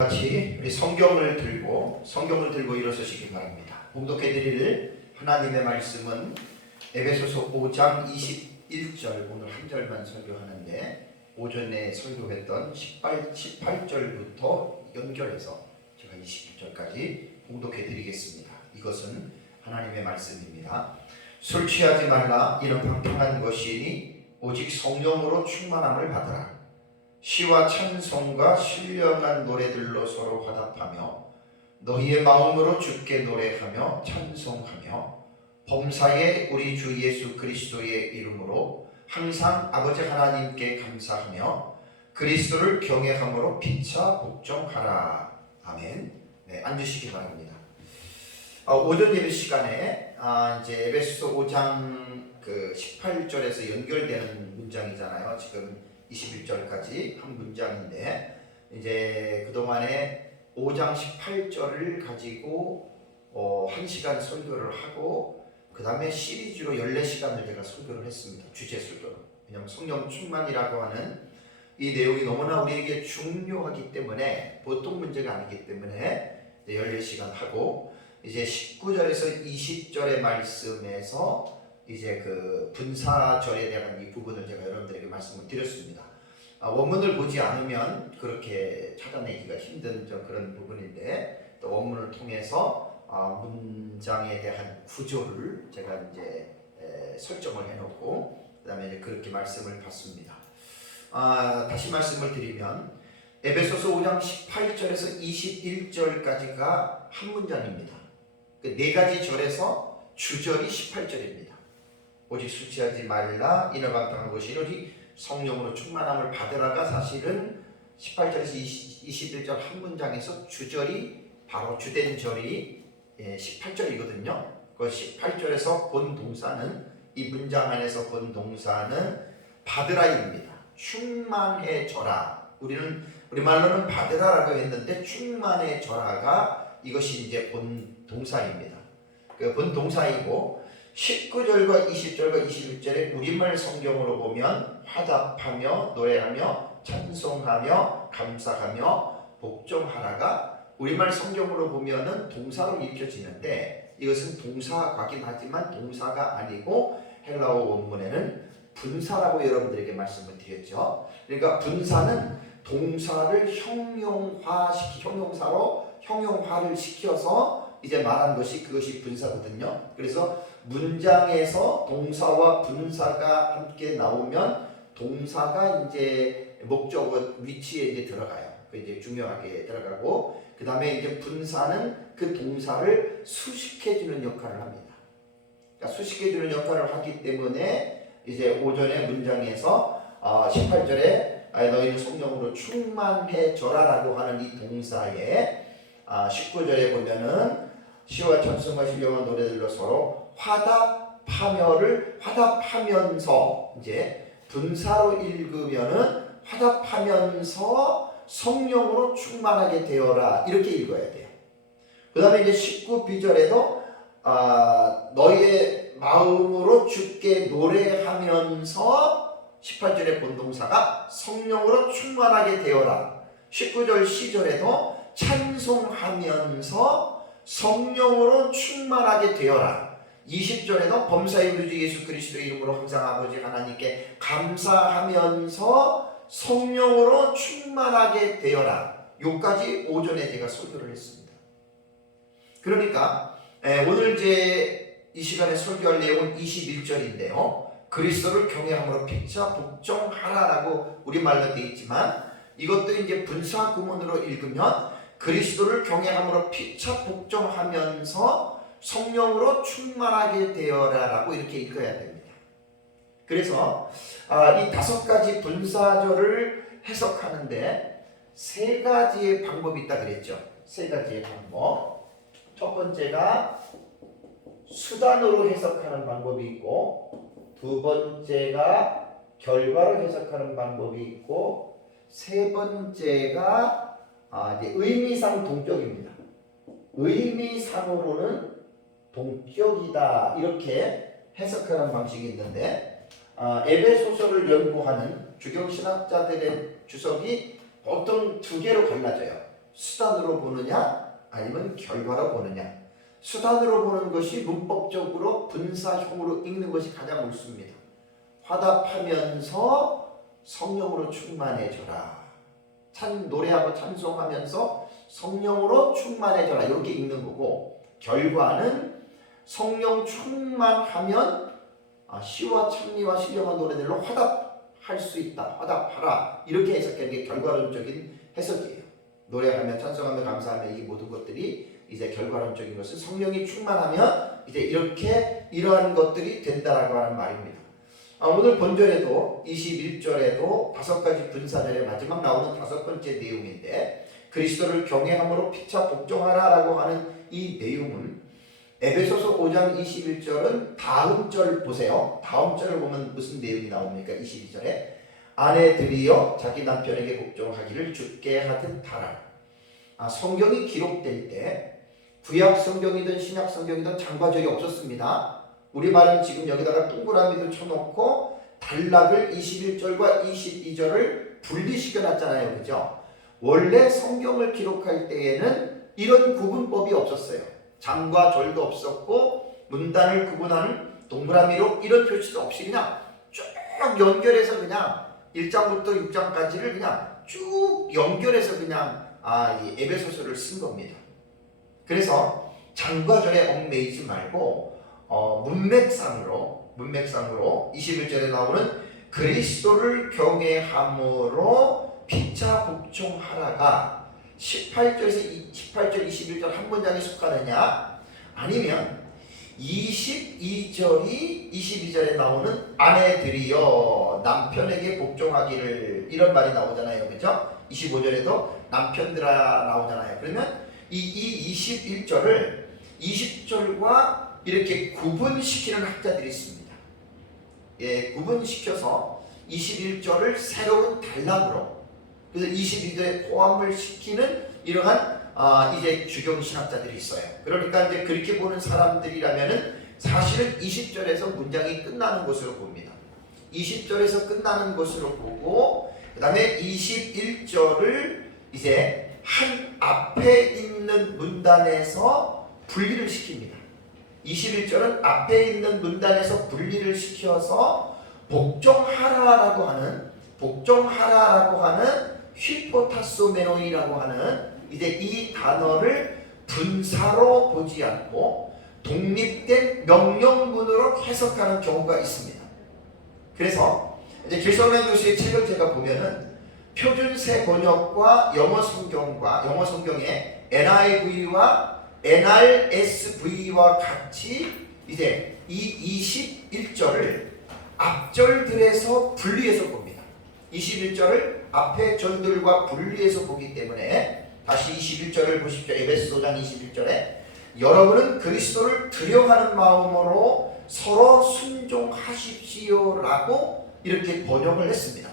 같이 우리 성경을 들고 일어서시기 바랍니다. 봉독해 드릴 하나님의 말씀은 에베소서 5장 21절, 오늘 한 절만 설교하는데 오전에 설교했던 18절부터 연결해서 제가 21절까지 봉독해 드리겠습니다. 이것은 하나님의 말씀입니다. 술 취하지 말라. 이는 방탕한 것이니 오직 성령으로 충만함을 받으라. 시와 찬송과 신령한 노래들로 서로 화답하며 너희의 마음으로 주께 노래하며 찬송하며 범사에 우리 주 예수 그리스도의 이름으로 항상 아버지 하나님께 감사하며 그리스도를 경외함으로 피차 복종하라. 아멘. 네, 앉으시기 바랍니다. 오전 예배 시간에 이제 에베소서 5장 18절에서 연결되는 문장이잖아요. 지금 21절까지 한 문장인데, 이제 그동안에 5장 18절을 가지고 1시간 설교를 하고 그 다음에 시리즈로 14시간을 제가 설교를 했습니다. 주제 설교로. 왜냐하면 성령 충만이라고 하는 이 내용이 너무나 우리에게 중요하기 때문에, 보통 문제가 아니기 때문에 14시간 하고, 이제 19절에서 20절의 말씀에서 이제 그 분사절에 대한 이 부분을 제가 여러분들에게 말씀을 드렸습니다. 원문을 보지 않으면 그렇게 찾아내기가 힘든 그런 부분인데, 또 원문을 통해서 문장에 대한 구조를 제가 이제 설정을 해놓고 그다음에 이제 그렇게 말씀을 받습니다. 다시 말씀을 드리면 에베소서 5장 18절에서 21절까지가 한 문장입니다. 그 네 가지 절에서 주절이 18절입니다. 오직 술 취하지 말라. 이는 방탕한 것이 오직 성령으로 충만함을 받으라가 사실은 18절에서 21절 한 문장에서 주절이 바로 주된 절이 18절이거든요. 그 18절에서 본 동사는, 이 문장 안에서 본 동사는 받으라입니다. 충만해져라. 우리말로는 받으라라고 했는데 충만해져라가 이것이 이제 본 동사입니다. 그 본 동사이고, 19절과 20절과 21절에 우리말 성경으로 보면 화답하며 노래하며 찬송하며 감사하며 복종하라가 우리말 성경으로 보면은 동사로 읽혀지는데, 이것은 동사가긴 하지만 동사가 아니고 헬라어 원문에는 분사라고 여러분들에게 말씀을 드렸죠. 그러니까 분사는 동사를 형용사를 시켜서 이제 말한 것이, 그것이 분사거든요. 그래서 문장에서 동사와 분사가 함께 나오면 동사가 이제 목적어 위치에 이제 들어가요. 이제 중요하게 들어가고, 그 다음에 이제 분사는 그 동사를 수식해주는 역할을 합니다. 그러니까 수식해주는 역할을 하기 때문에 이제 오전의 문장에서 18절에 너희는 성령으로 충만해져라라고 하는 이 동사에 19절에 보면은 시와 찬송과 신령한 노래들로 서로 화답하면서, 이제 분사로 읽으면은 화답하면서 성령으로 충만하게 되어라, 이렇게 읽어야 돼요. 그 다음에 이제 19비절에도 너희의 마음으로 주께 노래하면서 18절의 본동사가 성령으로 충만하게 되어라. 19절 시절에도 찬송하면서 성령으로 충만하게 되어라. 20절에도 범사의 우리 주 예수 그리스도의 이름으로 항상 아버지 하나님께 감사하면서 성령으로 충만하게 되어라. 요까지 오전에 제가 설교를 했습니다. 그러니까 오늘 이제 이 시간에 설교할 내용은 21절인데요. 그리스도를 경외함으로 피차 복종하라라고 우리말로 되어 있지만, 이것도 이제 분사 구문으로 읽으면 그리스도를 경외함으로 피차 복종하면서 성령으로 충만하게 되어라라고 이렇게 읽어야 됩니다. 그래서 이 5가지 분사절을 해석하는데 3가지의 방법이 있다 그랬죠. 3가지의 방법. 첫 번째가 수단으로 해석하는 방법이 있고, 두 번째가 결과로 해석하는 방법이 있고, 세 번째가 이제 의미상 동격입니다. 의미상으로는 동격이다, 이렇게 해석하는 방식이 있는데, 에베소서를 연구하는 주경신학자들의 주석이 보통 2개로 갈라져요. 수단으로 보느냐 아니면 결과로 보느냐. 수단으로 보는 것이 문법적으로 분사형으로 읽는 것이 가장 옳습니다. 화답하면서 성령으로 충만해져라. 노래하고 찬송하면서 성령으로 충만해져라. 이렇게 읽는 거고, 결과는 성령 충만하면 시와 찬미와 신령한 노래들로 화답할 수 있다. 화답하라. 이렇게 해석하는 게 결과론적인 해석이에요. 노래하며 찬송하며 감사하며 이 모든 것들이 이제 결과론적인 것은 성령이 충만하면 이제 이러한 것들이 된다라고 하는 말입니다. 오늘 본절에도 21절에도 5가지 분사절의 마지막 나오는 5번째 내용인데, 그리스도를 경외함으로 피차 복종하라라고 하는 이 내용은 에베소서 5장 21절은 다음 절 보세요. 다음 절을 보면 무슨 내용이 나옵니까? 22절에 아내들이여 자기 남편에게 복종하기를 주께 하듯 하라. 성경이 기록될 때 구약 성경이든 신약 성경이든 장과절이 없었습니다. 우리말은 지금 여기다가 동그라미도 쳐놓고 단락을 21절과 22절을 분리시켜 놨잖아요. 그죠? 원래 성경을 기록할 때에는 이런 구분법이 없었어요. 장과 절도 없었고 문단을 구분하는 동그라미로 이런 표시도 없이 그냥 쭉 연결해서 그냥 1장부터 6장까지를 그냥 쭉 연결해서 그냥 이 에베소서를 쓴 겁니다. 그래서 장과 절에 얽매이지 말고 문맥상으로 21절에 나오는 그리스도를 경외함으로 피차 복종하라가 18절 21절 한 문장에 속하느냐, 아니면 22절에 나오는 아내들이여 남편에게 복종하기를, 이런 말이 나오잖아요. 그죠? 25절에도 남편들아 나오잖아요. 그러면 이 21절을 20절과 이렇게 구분시키는 학자들이 있습니다. 예, 구분시켜서 21절을 새로운 단락으로, 그래서 22절에 포함을 시키는 이러한 이제 주경 신학자들이 있어요. 그러니까 이제 그렇게 보는 사람들이라면은 사실은 20절에서 문장이 끝나는 것으로 봅니다. 20절에서 끝나는 것으로 보고, 그 다음에 21절을 이제 한 앞에 있는 문단에서 분리를 시킵니다. 21절은 앞에 있는 문단에서 분리를 시켜서 복종하라라고 하는 휘포타소메노이라고 하는 이제 이 단어를 분사로 보지 않고 독립된 명령문으로 해석하는 경우가 있습니다. 그래서 이제 길성란 교수의 책을 제가 보면은 표준세 번역과 영어 성경의 NIV와 NRSV와 같이 이제 이 21절을 앞절들에서 분리해서 봅니다. 21절을 앞에 절들과 분리해서 보기 때문에 다시 21절을 보십시오. 에베소서 21절에 여러분은 그리스도를 드려하는 마음으로 서로 순종하십시오라고 이렇게 번역을 했습니다.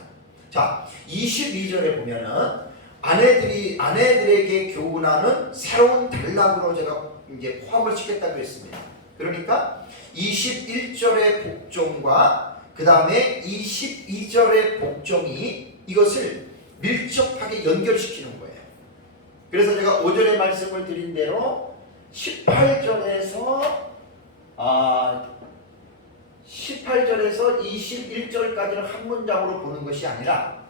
자, 22절에 보면은 아내들에게 교훈하는 새로운 단락으로 제가 이제 포함을 시켰다고 했습니다. 그러니까 21절의 복종과 그 다음에 22절의 복종이 이것을 밀접하게 연결시키는 거예요. 그래서 제가 5절에 말씀을 드린 대로 18절에서 21절까지는 한 문장으로 보는 것이 아니라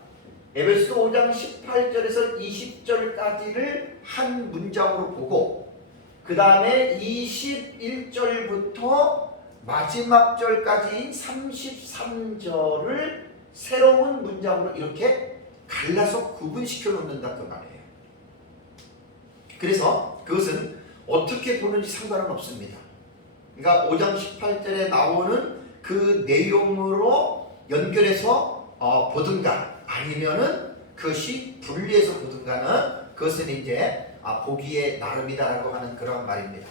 에베소서 5장 18절에서 20절까지를 한 문장으로 보고, 그 다음에 21절부터 마지막 절까지인 33절을 새로운 문장으로 이렇게 갈라서 구분시켜 놓는다 그 말이에요. 그래서 그것은 어떻게 보는지 상관은 없습니다. 그러니까 5장 18절에 나오는 그 내용으로 연결해서 보든가 아니면은 그것이 분리해서 보든가는 그것은 이제 보기에 나름이다라고 하는 그런 말입니다.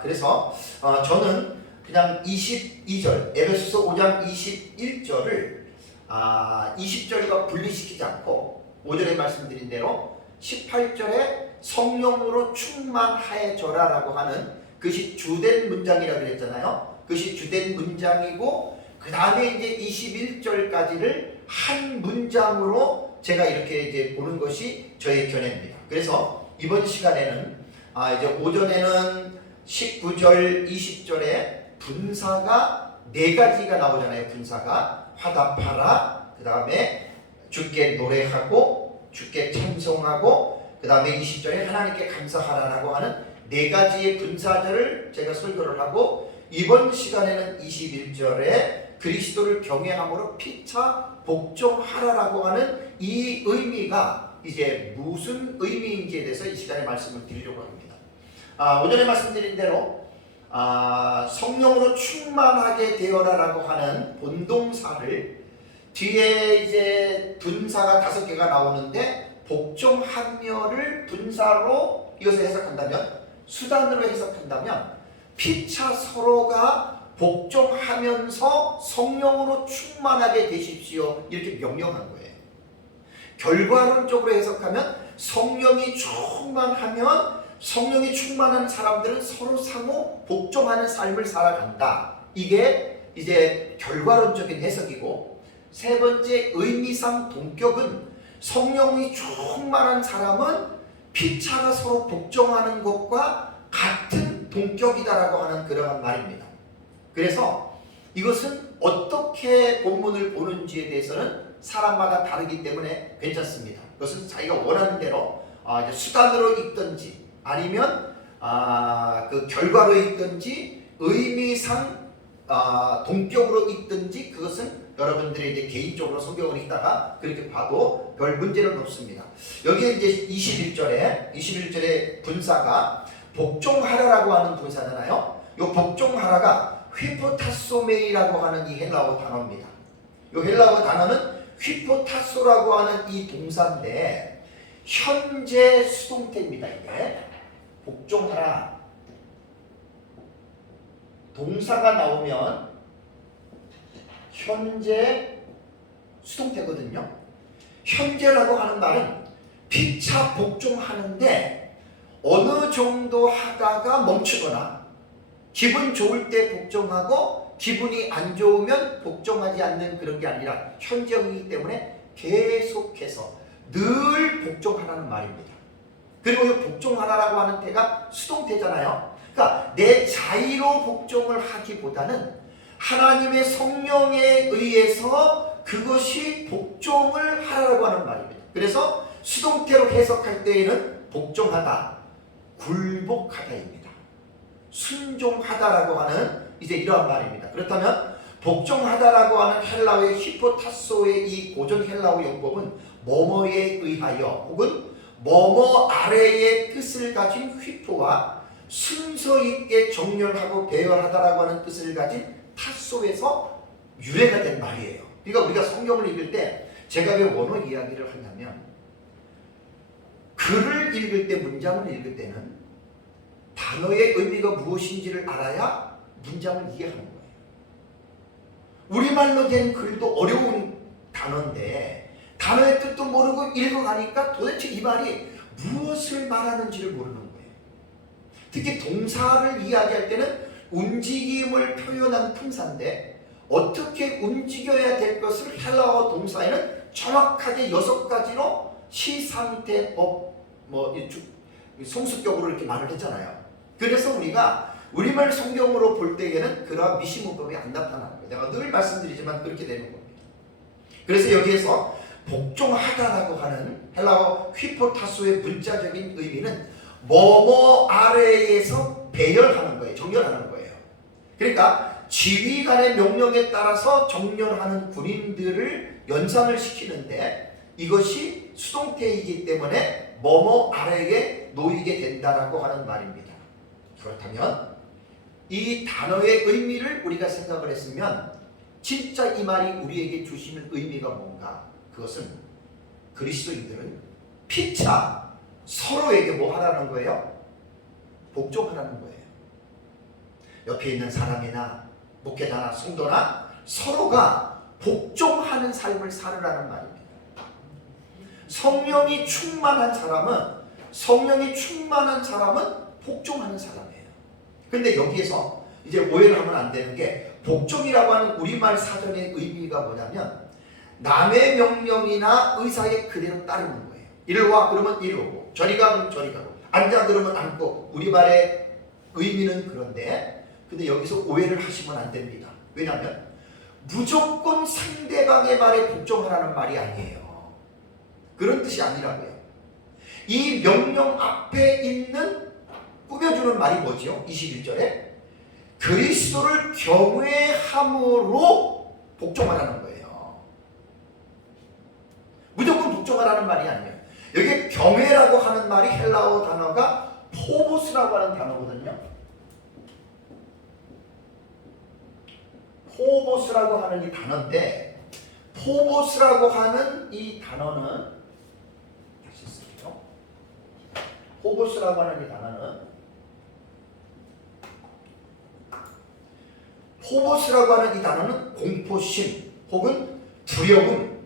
그래서 저는 그냥 22절 에베소서 5장 21절을 20절과 분리시키지 않고 5절에 말씀드린 대로 18절에 성령으로 충만하여져라라고 하는 그것이 주된 문장이라고 그랬잖아요. 그것이 주된 문장이고, 그 다음에 이제 21절까지를 한 문장으로 제가 이렇게 이제 보는 것이 저의 견해입니다. 그래서 이번 시간에는 이제 오전에는 19절, 20절에 분사가 네 가지가 나오잖아요. 분사가 화답하라, 그 다음에 주께 노래하고 주께 찬송하고, 그 다음에 20절에 하나님께 감사하라라고 하는 네 가지의 분사절을 제가 설교를 하고, 이번 시간에는 21절에 그리스도를 경외함으로 피차 복종하라라고 하는 이 의미가 이제 무슨 의미인지에 대해서 이 시간에 말씀을 드리려고 합니다. 오전에 말씀드린 대로 성령으로 충만하게 되어라라고 하는 본동사를 뒤에 이제 분사가 5개가 나오는데 복종하며를 분사로 이것을 해석한다면, 수단으로 해석한다면 피차 서로가 복종하면서 성령으로 충만하게 되십시오, 이렇게 명령한 거예요. 결과론적으로 해석하면 성령이 충만하면 성령이 충만한 사람들은 서로 상호 복종하는 삶을 살아간다. 이게 이제 결과론적인 해석이고, 세 번째 의미상 동격은 성령이 충만한 사람은 피차가 서로 복종하는 것과 같은 동격이다라고 하는 그러한 말입니다. 그래서 이것은 어떻게 본문을 보는지에 대해서는 사람마다 다르기 때문에 괜찮습니다. 그것은 자기가 원하는 대로 이제 수단으로 읽든지 아니면 그 결과로 읽든지 의미상 동격으로 읽든지, 그것은 여러분들이 이제 개인적으로 성경을 읽다가 그렇게 봐도 별 문제는 없습니다. 여기에 이제 21절에 분사가 복종하라라고 하는 분사잖아요. 이 복종하라가 휘포타소메이라고 하는 이 헬라어 단어입니다. 이 헬라어 단어는 휘포타소라고 하는 이 동사인데 현재 수동태입니다. 이게 복종하라 동사가 나오면 현재 수동태거든요. 현재라고 하는 말은 피차 복종하는데 어느 정도 하다가 멈추거나 기분 좋을 때 복종하고 기분이 안 좋으면 복종하지 않는 그런 게 아니라 현재이기 때문에 계속해서 늘 복종하라는 말입니다. 그리고 이 복종하라라고 하는 태가 수동태잖아요. 그러니까 내 자의로 복종을 하기보다는 하나님의 성령에 의해서 그것이 복종을 하라고 하는 말입니다. 그래서 수동태로 해석할 때에는 복종하다, 굴복하다입니다. 순종하다라고 하는 이제 이러한 말입니다. 그렇다면 복종하다라고 하는 헬라어의 히포타소의 이 고전 헬라어 용법은 뭐뭐에 의하여 혹은 뭐뭐 아래의 뜻을 가진 휘포와 순서 있게 정렬하고 배열하다라고 하는 뜻을 가진 타소에서 유래가 된 말이에요. 그러니까 우리가 성경을 읽을 때 제가 왜 원어 이야기를 하냐면, 글을 읽을 때, 문장을 읽을 때는 단어의 의미가 무엇인지를 알아야 문장을 이해하는 거예요. 우리말로 된 글도 어려운 단어인데 단어의 뜻도 모르고 읽어가니까 도대체 이 말이 무엇을 말하는지를 모르는 거예요. 특히 동사를 이야기할 때는 움직임을 표현한 품사인데 어떻게 움직여야 될 것을 헬라어 동사에는 정확하게 6가지로 시상태, 법, 성수격으로 이렇게 말을 했잖아요. 그래서 우리가 우리말 성경으로 볼 때에는 그러한 미시문법이 안 나타나는 거예요. 내가 늘 말씀드리지만 그렇게 되는 겁니다. 그래서 여기에서 복종하다라고 하는 헬라어 휘포타소의 문자적인 의미는 뭐뭐 아래에서 배열하는 거예요. 정렬하는 거예요. 그러니까 지휘관의 명령에 따라서 정렬하는 군인들을 연상을 시키는데 이것이 수동태이기 때문에 뭐뭐 아래에 놓이게 된다라고 하는 말입니다. 그렇다면 이 단어의 의미를 우리가 생각을 했으면 진짜 이 말이 우리에게 주시는 의미가 뭔가, 그것은 그리스도인들은 피차 서로에게 뭐 하라는 거예요? 복종하라는 거예요. 옆에 있는 사람이나 목회자나 성도나 서로가 복종하는 삶을 살으라는 말입니다. 성령이 충만한 사람은 복종하는 사람이에요. 그런데 여기에서 이제 오해를 하면 안 되는 게, 복종이라고 하는 우리말 사전의 의미가 뭐냐면 남의 명령이나 의사에 그대로 따르는 거예요. 이리 와 그러면 이리 오고, 저리 가 그러면 저리 가고, 앉아 그러면 앉고 우리말의 의미는 그런데 근데 여기서 오해를 하시면 안 됩니다. 왜냐하면 무조건 상대방의 말에 복종하라는 말이 아니에요. 그런 뜻이 아니라고요. 이 명령 앞에 있는 꾸며주는 말이 뭐지요? 21절에 그리스도를 경외함으로 복종하라는 거예요. 무조건 복종하라는 말이 아니에요. 여기 경외라고 하는 말이 헬라어 단어가 포보스라고 하는 단어거든요. 포보스라고 하는 이 단어인데 포보스라고 하는 이 단어는 다시 쓸게요. 포보스라고 하는 이 단어는 포보스라고 하는 이 단어는 공포심 혹은 두려움,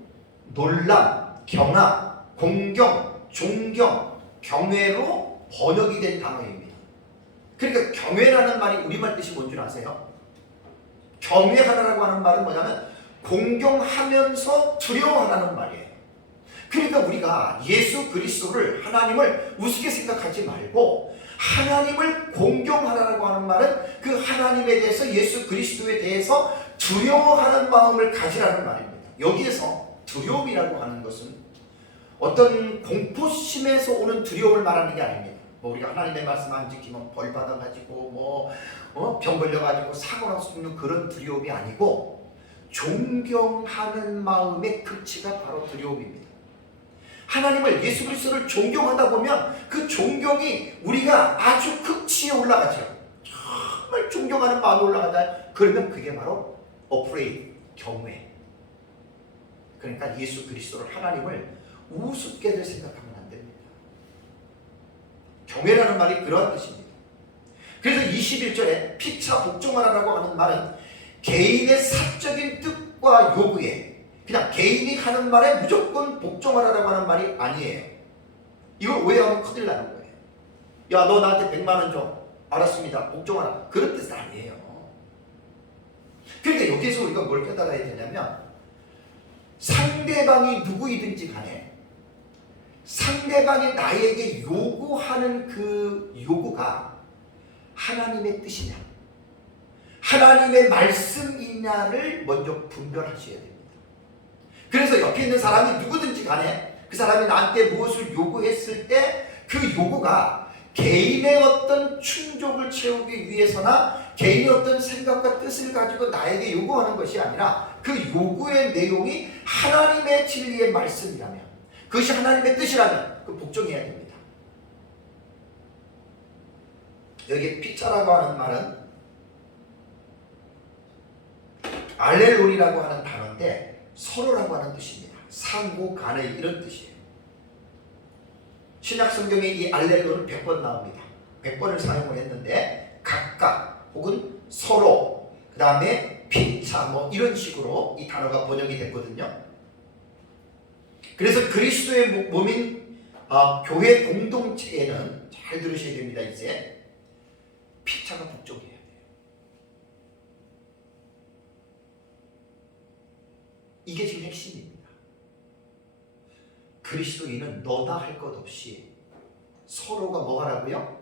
놀람, 경악, 공경, 존경, 경외로 번역이 된 단어입니다. 그러니까 경외라는 말이 우리말 뜻이 뭔 줄 아세요? 경외하라고 하는 말은 뭐냐면 공경하면서 두려워하라는 말이에요. 그러니까 우리가 예수 그리스도를 하나님을 우습게 생각하지 말고 하나님을 공경하라고 하는 말은 그 하나님에 대해서 예수 그리스도에 대해서 두려워하는 마음을 가지라는 말입니다. 여기에서 두려움이라고 하는 것은 어떤 공포심에서 오는 두려움을 말하는 게 아닙니다. 뭐 우리가 하나님의 말씀 안 지키면 벌 받아가지고 병 걸려가지고 사고 나서 죽는 그런 두려움이 아니고 존경하는 마음의 극치가 바로 두려움입니다. 하나님을 예수 그리스도를 존경하다 보면 그 존경이 우리가 아주 극치에 올라가죠. 정말 존경하는 마음이 올라가다. 그러면 그게 바로 afraid, 경외. 그러니까 예수 그리스도를 하나님을 우습게들 생각하면 안 됩니다. 경외라는 말이 그러한 뜻입니다. 그래서 21절에 피차 복종하라고 하는 말은 개인의 사적인 뜻과 요구에 그냥 개인이 하는 말에 무조건 복종하라고 하는 말이 아니에요. 이걸 오해하면 큰일 나는 거예요. 야, 너 나한테 100만 원 줘. 알았습니다. 복종하라. 그런 뜻은 아니에요. 그러니까 여기서 우리가 뭘 깨달아야 되냐면 상대방이 누구이든지 간에 상대방이 나에게 요구하는 그 요구가 하나님의 뜻이냐 하나님의 말씀이냐를 먼저 분별하셔야 됩니다. 그래서 옆에 있는 사람이 누구든지 간에 그 사람이 나한테 무엇을 요구했을 때 그 요구가 개인의 어떤 충족을 채우기 위해서나 개인의 어떤 생각과 뜻을 가지고 나에게 요구하는 것이 아니라 그 요구의 내용이 하나님의 진리의 말씀이라면 그것이 하나님의 뜻이라면 그 복종해야 됩니다. 여기 피차라고 하는 말은 알렐론이라고 하는 단어인데 서로라고 하는 뜻입니다. 상고 간의 이런 뜻이에요. 신약 성경에 이 알렐론은 100번 나옵니다. 100번을 사용을 했는데 각각 혹은 서로 그 다음에 피차 뭐 이런 식으로 이 단어가 번역이 됐거든요. 그래서 그리스도의 몸인 교회 공동체에는 잘 들으셔야 됩니다. 이제 피차가 복종해야 돼요. 이게 지금 핵심입니다. 그리스도인은 너나 할 것 없이 서로가 뭐 하라고요?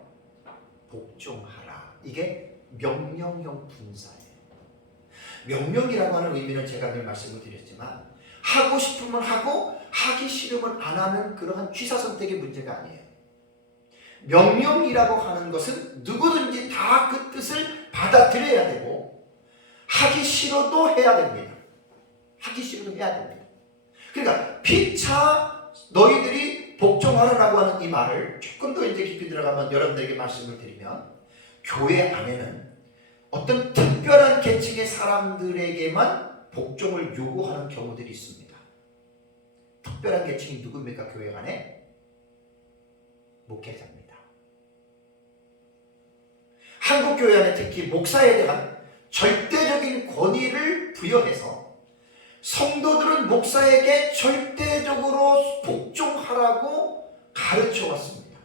복종하라. 이게 명령형 분사예요. 명령이라고 하는 의미는 제가 늘 말씀을 드렸지만 하고 싶으면 하고 하기 싫으면 안 하는 그러한 취사선택의 문제가 아니에요. 명령이라고 하는 것은 누구든지 다 그 뜻을 받아들여야 되고 하기 싫어도 해야 됩니다. 하기 싫어도 해야 됩니다. 그러니까 피차 너희들이 복종하라고 하는 이 말을 조금 더 이제 깊이 들어가면 여러분들에게 말씀을 드리면 교회 안에는 어떤 특별한 계층의 사람들에게만 복종을 요구하는 경우들이 있습니다. 특별한 계층이 누굽니까? 교회 안에? 목회자입니다. 한국 교회 안에 특히 목사에 대한 절대적인 권위를 부여해서 성도들은 목사에게 절대적으로 복종하라고 가르쳐 왔습니다.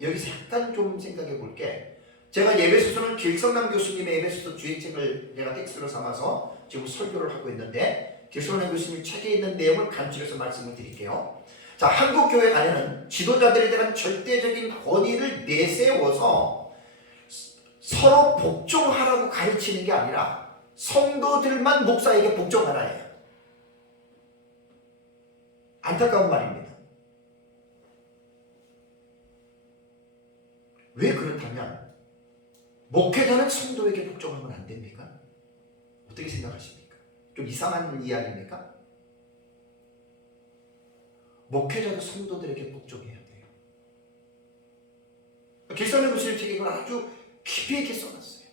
여기서 약간 좀 생각해 볼게. 제가 예배소서는 길성남 교수님의 예배소서 주행책을 제가 텍스트로 삼아서 지금 설교를 하고 있는데 길성남 교수님 책에 있는 내용을 간추려서 말씀을 드릴게요. 자, 한국교회 안에는 지도자들에 대한 절대적인 권위를 내세워서 서로 복종하라고 가르치는 게 아니라 성도들만 목사에게 복종하라예요. 안타까운 말입니다. 왜 그렇다면 목회자는 성도에게 복종하면 안 됩니까? 어떻게 생각하십니까? 좀 이상한 이야기입니까? 목회자도 성도들에게 복종해야 돼요. 길선의 교수님 책에 이걸 아주 깊이 있게 써놨어요.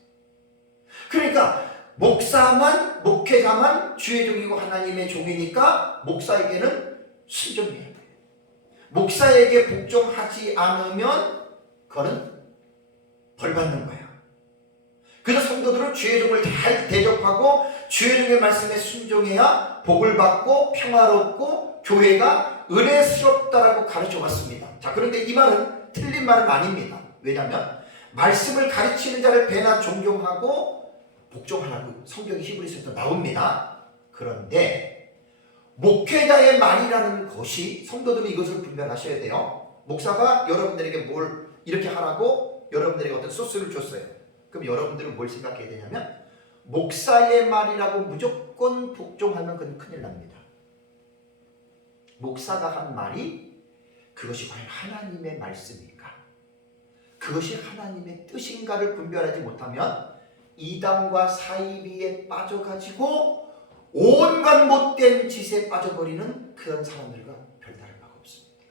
그러니까 목사만, 목회자만 주의 종이고 하나님의 종이니까 목사에게는 순종해야 돼요. 목사에게 복종하지 않으면 그거는 벌 받는 거야. 그래서 성도들은 주의 종을 잘 대접하고 주의 종의 말씀에 순종해야 복을 받고 평화롭고 교회가 은혜스럽다라고 가르쳐 왔습니다. 자, 그런데 이 말은 틀린 말은 아닙니다. 왜냐하면 말씀을 가르치는 자를 배나 존경하고 복종하라고 성경이 히브리서에서 나옵니다. 그런데 목회자의 말이라는 것이 성도들이 이것을 분별하셔야 돼요. 목사가 여러분들에게 뭘 이렇게 하라고 여러분들에게 어떤 소스를 줬어요. 그럼 여러분들은 뭘 생각해야 되냐면 목사의 말이라고 무조건 복종하면 그건 큰일 납니다. 목사가 한 말이 그것이 과연 하나님의 말씀일까? 그것이 하나님의 뜻인가를 분별하지 못하면 이단과 사이비에 빠져가지고 온갖 못된 짓에 빠져버리는 그런 사람들과 별다른 바가 없습니다.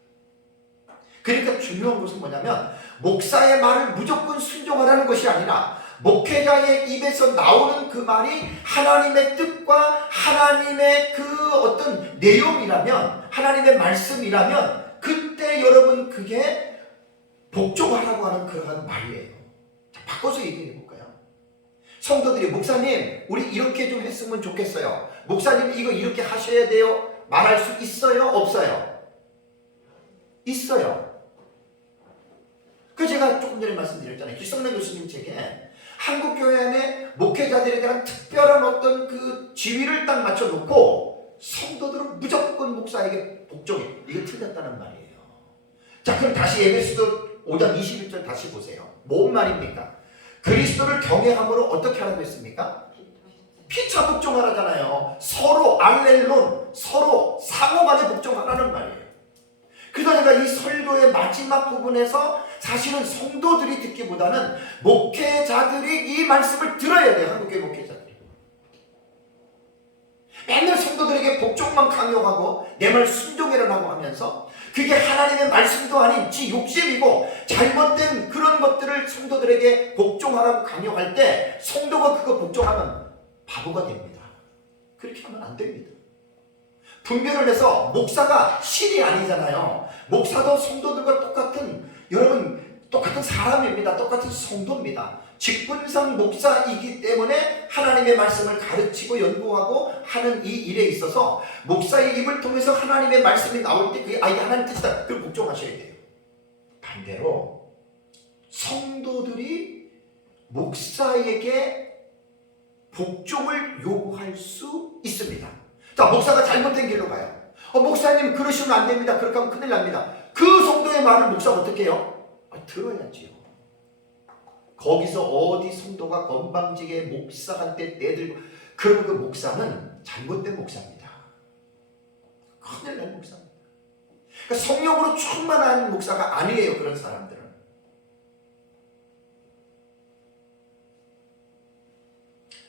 그러니까 중요한 것은 뭐냐면 목사의 말을 무조건 순종하라는 것이 아니라 목회자의 입에서 나오는 그 말이 하나님의 뜻과 하나님의 그 어떤 내용이라면 하나님의 말씀이라면 그때 여러분 그게 복종하라고 하는 그러한 말이에요. 자, 바꿔서 얘기해 볼까요? 성도들이 목사님 우리 이렇게 좀 했으면 좋겠어요. 목사님 이거 이렇게 하셔야 돼요. 말할 수 있어요? 없어요? 있어요. 그 제가 조금 전에 말씀드렸잖아요. 길성래 교수님 책에 한국교회 안에 목회자들에 대한 특별한 어떤 그 지위를 딱 맞춰놓고 성도들은 무조건 목사에게 복종해. 이게 틀렸다는 말이에요. 자, 그럼 다시 에베소서 5장 21절 다시 보세요. 뭔 말입니까? 그리스도를 경외함으로 어떻게 하라고 했습니까? 피차 복종하라잖아요. 서로 알렐론, 서로 상호간에 복종하라는 말이에요. 그러니까 이 설교의 마지막 부분에서 사실은 성도들이 듣기보다는 목회자들이 이 말씀을 들어야 돼요. 한국교회 목회자들이. 맨날 성도들에게 복종만 강요하고 내 말 순종해라라고 하면서 그게 하나님의 말씀도 아닌 지 욕심이고 잘못된 그런 것들을 성도들에게 복종하라고 강요할 때 성도가 그거 복종하면 바보가 됩니다. 그렇게 하면 안 됩니다. 분별을 해서 목사가 신이 아니잖아요. 목사도 성도들과 똑같은 사람입니다. 똑같은 성도입니다. 직분상 목사이기 때문에 하나님의 말씀을 가르치고 연구하고 하는 이 일에 있어서 목사의 입을 통해서 하나님의 말씀이 나올 때 그게 이게 하나님 뜻이다. 그걸 복종하셔야 돼요. 반대로 성도들이 목사에게 복종을 요구할 수 있습니다. 자, 목사가 잘못된 길로 가요. 목사님 그러시면 안 됩니다. 그렇게 하면 큰일 납니다. 그 성도의 말을 목사가 어떻게 해요? 들어야지요. 거기서 어디 성도가 건방지게 목사한테 떼들고 그러면 그 목사는 잘못된 목사입니다. 큰일 날 목사입니다. 그러니까 성령으로 충만한 목사가 아니에요. 그런 사람들은.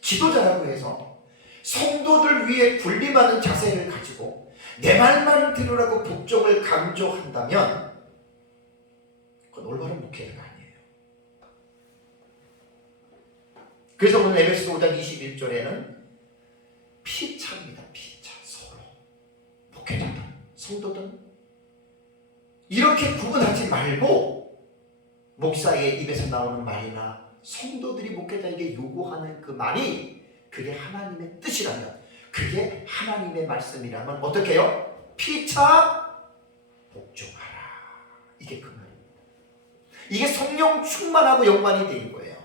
지도자라고 해서 성도들 위해 군림하는 자세를 가지고 내 말만 들으라고 복종을 강조한다면 그건 올바른 목회자가 아니에요. 그래서 오늘 에베소 5장 21절에는 피차입니다. 피차. 서로 목회자들, 성도들 이렇게 구분하지 말고 목사의 입에서 나오는 말이나 성도들이 목회자에게 요구하는 그 말이 그게 하나님의 뜻이라면 그게 하나님의 말씀이라면 어떻게 해요? 피차 복종하라. 이게 그 말입니다. 이게 성령 충만하고 연관이 되는 거예요.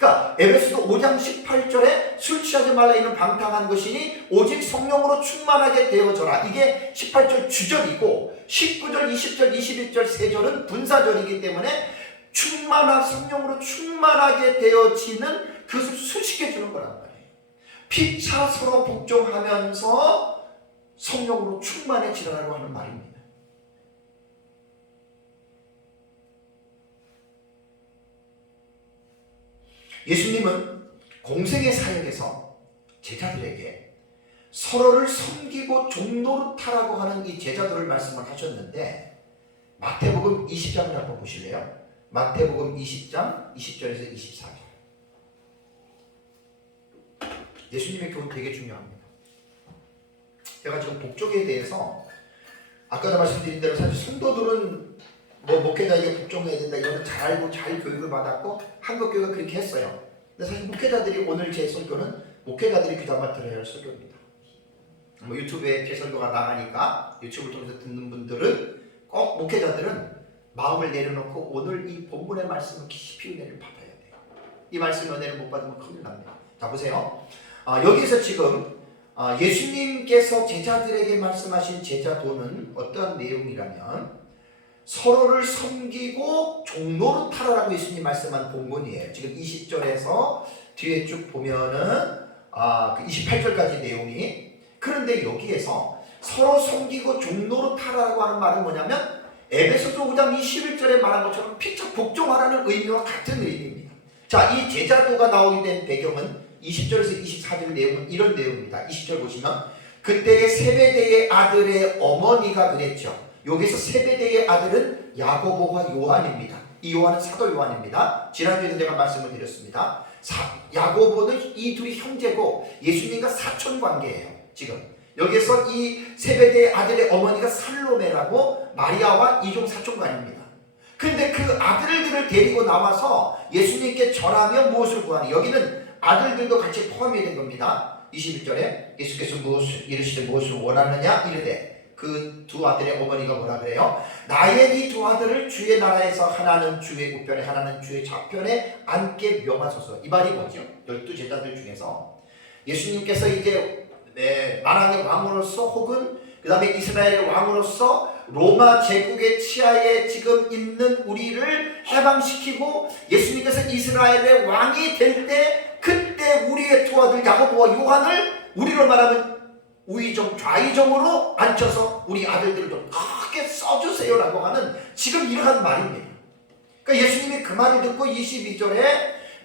그러니까 에베소서 5장 18절에 술 취하지 말라 이는 방탕한 것이니 오직 성령으로 충만하게 되어져라. 이게 18절 주절이고 19절, 20절, 21절 세 절은 분사절이기 때문에 성령으로 충만하게 되어지는 그것을 수식해 주는 거란 말이에요. 피차 서로 복종하면서 성령으로 충만해지라고 하는 말입니다. 예수님은 공생의 사역에서 제자들에게 서로를 섬기고 종노릇하라고 하는 이 제자들을 말씀을 하셨는데 마태복음 20장을 한번 보실래요? 마태복음 20장 20절에서 24절. 예수님의 교훈 되게 중요합니다. 제가 지금 복종에 대해서 아까도 말씀드린 대로 사실 성도들은 뭐 목회자에게 복종해야 된다 이거는 잘 알고 잘 교육을 받았고 한국교회가 그렇게 했어요. 근데 사실 목회자들이 오늘 제 설교는 목회자들이 귀담아 들어야 할 설교입니다. 뭐 유튜브에 제 설교가 나가니까 유튜브를 통해서 듣는 분들은 꼭 목회자들은 마음을 내려놓고 오늘 이 본문의 말씀을 깊이 은혜를 받아야 돼요. 이 말씀 은혜를 못 받으면 큰일 납니다. 자 보세요. 여기서 지금 예수님께서 제자들에게 말씀하신 제자도는 어떠한 내용이라면 서로를 섬기고 종노릇하라라고 예수님 말씀한 본문이에요. 지금 20절에서 뒤에 쭉 보면은 28절까지 내용이. 그런데 여기에서 서로 섬기고 종노릇하라고 하는 말은 뭐냐면 에베소서 5장 21절에 말한 것처럼 피차 복종하라는 의미와 같은 의미입니다. 자, 이 제자도가 나오게 된 배경은 20절에서 24절 내용은 이런 내용입니다. 20절 보시면 그때의 세베대의 아들의 어머니가 그랬죠. 여기서 세베대의 아들은 야고보와 요한입니다. 이 요한은 사도 요한입니다. 지난주에 제가 말씀을 드렸습니다. 야고보는 이 둘이 형제고 예수님과 사촌 관계예요. 지금 여기서 이 세베대의 아들의 어머니가 살로메라고 마리아와 이종 사촌관입니다. 그런데 그 아들들을 데리고 나와서 예수님께 절하며 무엇을 구하니 여기는 아들들도 같이 포함이 된 겁니다. 21절에 예수께서 이르시되 무엇을 원하느냐 이르되 그 두 아들의 어머니가 뭐라 그래요? 나의 이 두 아들을 주의 나라에서 하나는 주의 우편에 하나는 주의 좌편에 앉게 명하소서. 이 말이 뭐죠? 12제자들 중에서 예수님께서 이제 만왕의 왕으로서 혹은 그 다음에 이스라엘의 왕으로서 로마 제국의 치하에 지금 있는 우리를 해방시키고 예수님께서 이스라엘의 왕이 될 때 그때 우리의 두 아들 야고보와 요한을 우리로 말하면 우의정 좌의정으로 앉혀서 우리 아들들을 좀 크게 써주세요라고 하는 지금 이러한 말입니다. 그러니까 예수님이 그 말을 듣고 22절에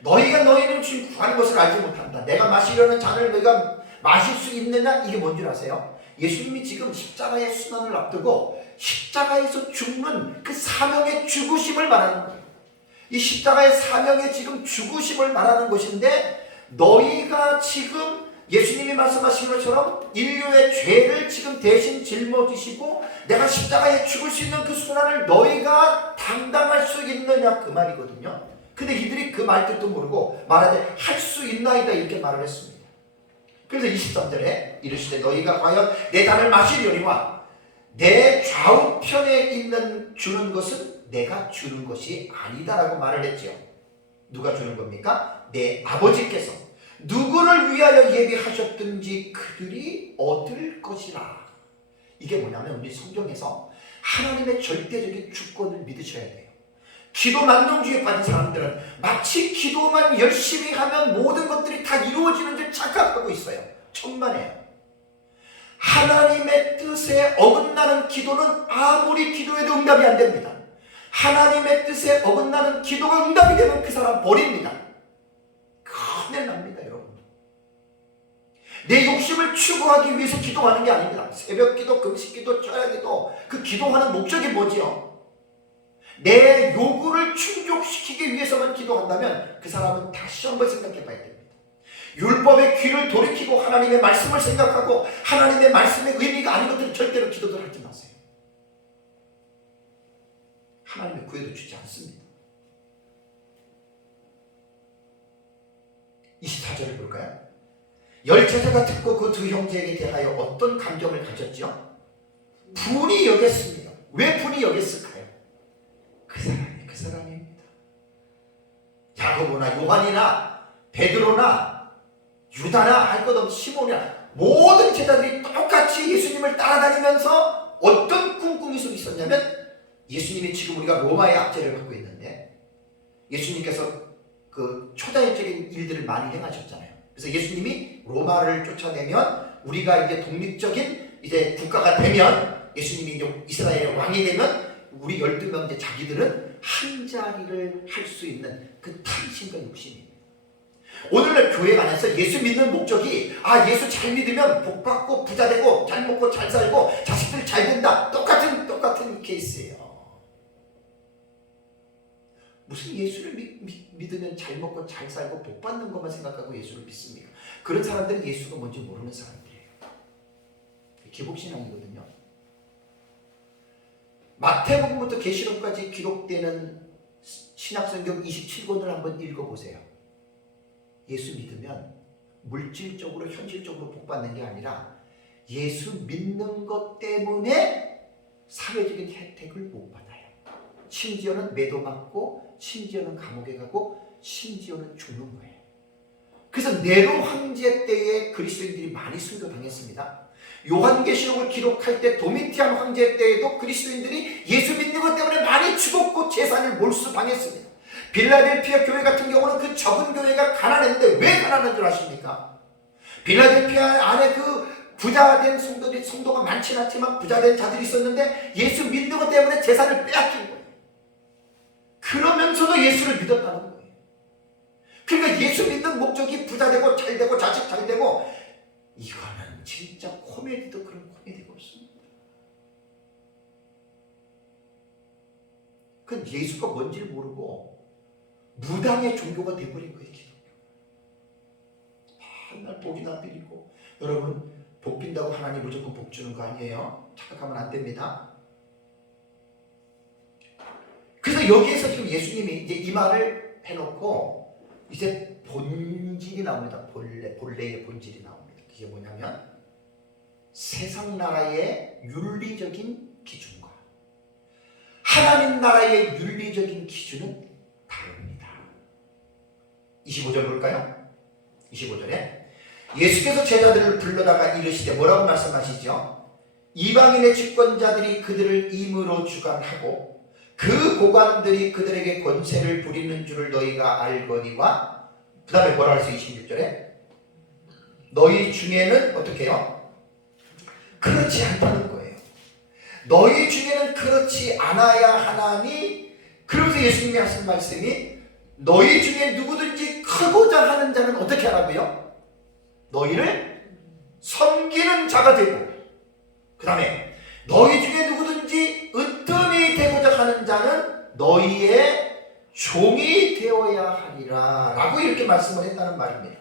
너희는 지금 구하는 것을 알지 못한다. 내가 마시려는 잔을 너희가 마실 수 있느냐? 이게 뭔 줄 아세요? 예수님이 지금 십자가의 순환을 앞두고 십자가에서 죽는 그 사명의 죽으심을 말하는 거예요. 이 십자가의 사명의 지금 죽으심을 말하는 것인데 너희가 지금 예수님이 말씀하신 것처럼 인류의 죄를 지금 대신 짊어지시고 내가 십자가에 죽을 수 있는 그 순환을 너희가 당당할 수 있느냐 그 말이거든요. 근데 이들이 그 말뜻도 모르고 말하되 할 수 있나이다 이렇게 말을 했습니다. 그래서 23절에 이르시되 너희가 과연 내 잔을 마시려니와 내 좌우편에 있는 주는 것은 내가 주는 것이 아니다라고 말을 했죠. 누가 주는 겁니까? 내 아버지께서 누구를 위하여 예비하셨든지 그들이 얻을 것이라. 이게 뭐냐면 우리 성경에서 하나님의 절대적인 주권을 믿으셔야 돼요. 기도 만능주의에 빠진 사람들은 마치 기도만 열심히 하면 모든 것들이 다 이루어지는 줄 착각하고 있어요. 천만에요. 하나님의 뜻에 어긋나는 기도는 아무리 기도해도 응답이 안 됩니다. 하나님의 뜻에 어긋나는 기도가 응답이 되면 그 사람 버립니다. 큰일 납니다, 여러분. 내 욕심을 추구하기 위해서 기도하는 게 아닙니다. 새벽 기도, 금식 기도, 철야 기도, 그 기도하는 목적이 뭐지요? 내 요구를 충족시키기 위해서만 기도한다면 그 사람은 다시 한번 생각해 봐야 됩니다. 율법의 귀를 돌이키고 하나님의 말씀을 생각하고 하나님의 말씀의 의미가 아닌 것들은 절대로 기도를 하지 마세요. 하나님의 구애도 주지 않습니다. 24절을 볼까요? 열 제자가 듣고 그 두 형제에게 대하여 어떤 감정을 가졌죠? 분이 여겼습니다. 왜 분이 여겼을까요? 그 사람입니다. 야, 야고보나 요한이나 베드로나 유다나 할 것 없이 시몬이나 모든 제자들이 똑같이 예수님을 따라다니면서 어떤 꿍꿍이 속에 있었냐면, 예수님이 지금 우리가 로마의 압제를 받고 있는데 예수님께서 그 초자연적인 일들을 많이 행하셨잖아요. 그래서 예수님이 로마를 쫓아내면, 우리가 이제 독립적인 이제 국가가 되면, 예수님이 이제 이스라엘의 왕이 되면 우리 12명 이제 자기들은 한 자리를 할 수 있는 그 탐심과 욕심입니다. 오늘날 교회 안에서 예수 믿는 목적이 예수 잘 믿으면 복 받고 부자 되고 잘 먹고 잘 살고 자식들 잘 된다. 똑같은 케이스예요. 무슨 예수를 믿으면 잘 먹고 잘 살고 복 받는 것만 생각하고 예수를 믿습니까? 그런 사람들은 예수가 뭔지 모르는 사람들이에요. 기복신앙이거든요. 마태복음부터 계시록까지 기록되는 신약성경 27권을 한번 읽어보세요. 예수 믿으면 물질적으로 현실적으로 복 받는 게 아니라 예수 믿는 것 때문에 사회적인 혜택을 못 받아요. 심지어는 매도받고, 심지어는 감옥에 가고, 심지어는 죽는 거예요. 그래서 네로 황제 때에 그리스도인들이 많이 순교당했습니다. 요한계시록을 기록할 때 도미티안 황제 때에도 그리스도인들이 예수 믿는 것 때문에 많이 죽었고 재산을 몰수당했습니다. 빌라델피아 교회 같은 경우는 그 적은 교회가 가난했는데 왜 가난한 줄 아십니까? 빌라델피아 안에 그 부자된 성도가 많지는 않지만 부자된 자들이 있었는데 예수 믿는 것 때문에 재산을 빼앗긴 거예요. 그러면서도 예수를 믿었다는 거예요. 그러니까 예수 믿는 목적이 부자되고 잘되고 자식 잘되고, 이거는 진짜 코미디도 그런 코미디가 없습니다. 그건 예수가 뭔지를 모르고 무당의 종교가 돼버린 거예요. 기독교. 맨날 복이나 빌리고. 여러분, 복 빈다고 하나님 무조건 복 주는 거 아니에요. 착각하면 안 됩니다. 그래서 여기에서 지금 예수님이 이제 이 말을 해놓고 이제 본질이 나옵니다. 본래의 본질이 나옵니다. 그게 뭐냐면 세상 나라의 윤리적인 기준과 하나님 나라의 윤리적인 기준은 다릅니다. 25절 볼까요? 25절에 예수께서 제자들을 불러다가 이르시되 뭐라고 말씀하시죠? 이방인의 집권자들이 그들을 임으로 주관하고 그 고관들이 그들에게 권세를 부리는 줄을 너희가 알거니와, 그 다음에 뭐라 할수 26절에 너희 중에는 어떻게 해요? 그렇지 않다는 거예요. 너희 중에는 그렇지 않아야 하나니, 그러면서 예수님이 하신 말씀이 너희 중에 누구든지 크고자 하는 자는 어떻게 하라고요? 너희를 섬기는 자가 되고, 그 다음에 너희 중에 누구든지 으뜸이 되고자 하는 자는 너희의 종이 되어야 하리라 라고 이렇게 말씀을 했다는 말입니다.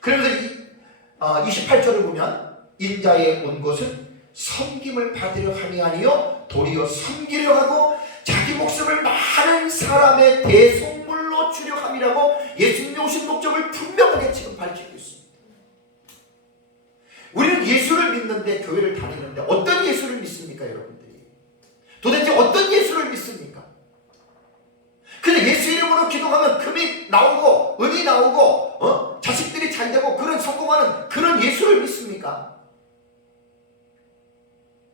그러면서 28절을 보면 인자에 온 것은 섬김을 받으려 함이 아니요 도리어 섬기려 하고 자기 목숨을 많은 사람의 대속물로 주려 함이라고 예수님이 오신 목적을 분명하게 지금 밝히고 있습니다. 우리는 예수를 믿는데, 교회를 다니는데 어떤 예수를 믿습니까, 여러분들이? 도대체 어떤 예수를 믿습니까? 근데 예수 이름으로 기도하면 금이 나오고 은이 나오고 자식들이 잘 되고 그런 성공하는 그런 예수를 믿습니까?